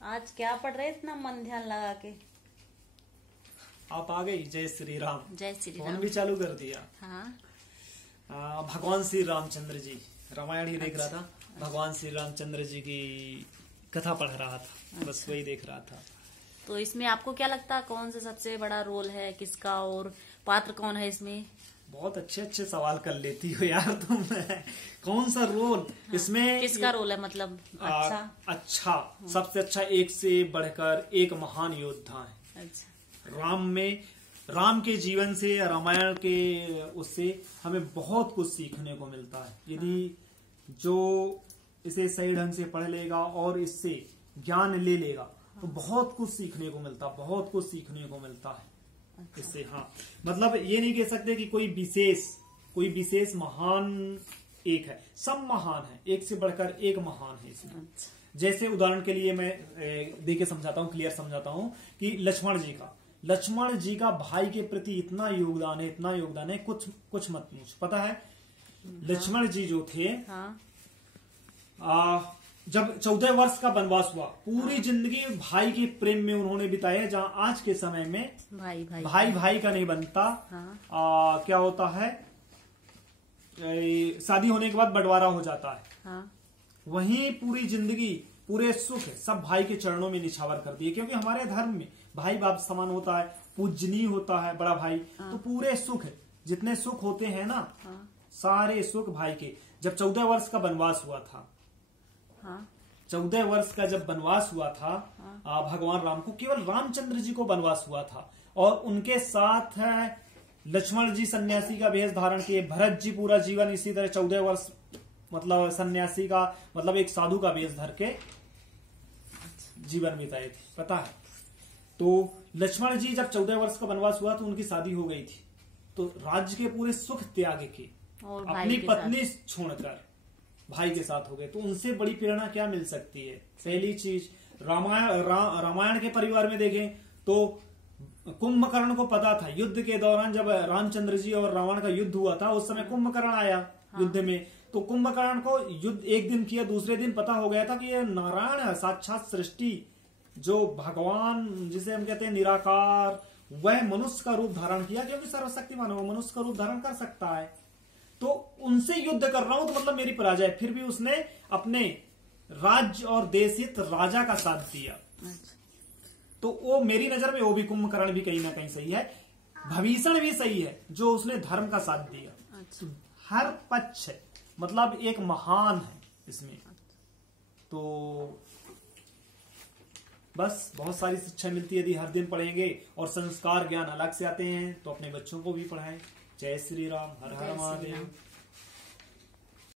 आज क्या पढ़ रहे इतना मन ध्यान लगा के? आप आ गई। जय श्री राम। जय श्री फोन राम। भी चालू कर दिया। हाँ। भगवान श्री रामचंद्र जी, रामायण ही देख रहा था। भगवान श्री रामचंद्र जी की कथा पढ़ रहा था। बस वही देख रहा था। तो इसमें आपको क्या लगता है कौन सा सबसे बड़ा रोल है किसका, और पात्र कौन है इसमें? बहुत अच्छे अच्छे सवाल कर लेती हो यार तुम। कौन सा रोल? हाँ, इसमें किसका रोल है मतलब? अच्छा सबसे अच्छा, एक से बढ़कर एक महान योद्धा है। अच्छा। राम के जीवन से, रामायण के उससे हमें बहुत कुछ सीखने को मिलता है। यदि जो इसे सही ढंग से पढ़ लेगा और इससे ज्ञान ले लेगा तो बहुत कुछ सीखने को मिलता, बहुत कुछ सीखने को मिलता है इससे। हाँ, मतलब ये नहीं कह सकते कि कोई विशेष महान एक है, सब महान है, एक से बढ़कर एक महान है इसमें। जैसे उदाहरण के लिए मैं दे के समझाता हूँ, क्लियर समझाता हूँ कि लक्ष्मण जी का भाई के प्रति इतना योगदान है, कुछ मत पूछ। पता है लक्ष्मण जी जो थे, जब 14 वर्ष का वनवास हुआ, पूरी जिंदगी भाई के प्रेम में उन्होंने बिताया। जहाँ आज के समय में भाई का नहीं बनता। क्या होता है, शादी होने के बाद बंटवारा हो जाता है। वहीं पूरी जिंदगी, पूरे सुख सब भाई के चरणों में निछावर कर दिए। क्योंकि हमारे धर्म में भाई बाप समान होता है, पूजनीय होता है बड़ा भाई। तो पूरे सुख, जितने सुख होते हैं ना, सारे सुख भाई के। जब 14 वर्ष का वनवास हुआ था, 14 वर्ष का जब वनवास हुआ था, भगवान राम को, केवल रामचंद्र जी को वनवास हुआ था। और उनके साथ लक्ष्मण जी सन्यासी का वेश धारण किए, भरत जी पूरा जीवन इसी तरह 14 वर्ष मतलब सन्यासी का मतलब एक साधु का वेश धर के जीवन बिताए थे। पता है, तो लक्ष्मण जी जब 14 वर्ष का वनवास हुआ तो उनकी शादी हो गई थी। तो राज्य के पूरे सुख त्याग के अपनी पत्नी छोड़कर भाई के साथ हो गए। तो उनसे बड़ी प्रेरणा क्या मिल सकती है? पहली चीज, रामायण के परिवार में देखें तो कुंभकर्ण को पता था, युद्ध के दौरान जब रामचंद्र जी और रावण का युद्ध हुआ था, उस समय कुंभकर्ण आया युद्ध में। तो कुंभकर्ण को युद्ध एक दिन किया, दूसरे दिन पता हो गया था कि ये नारायण है, साक्षात सृष्टि, जो भगवान जिसे हम कहते हैं निराकार, वह मनुष्य का रूप धारण किया। क्योंकि सर्वशक्तिमान वो मनुष्य का रूप धारण कर सकता है। तो उनसे युद्ध कर रहा हूं तो मतलब मेरी पराजय। फिर भी उसने अपने राज्य और देशित राजा का साथ दिया। तो वो मेरी नजर में वो भी कुंभकर्ण भी कहीं ना कहीं सही है, भीषण भी सही है, जो उसने धर्म का साथ दिया। तो हर पक्ष मतलब एक महान है इसमें। तो बस बहुत सारी शिक्षा मिलती है यदि हर दिन पढ़ेंगे। और संस्कार ज्ञान अलग से आते हैं तो अपने बच्चों को भी पढ़ाएं। जय श्री राम। हर हर महादेव।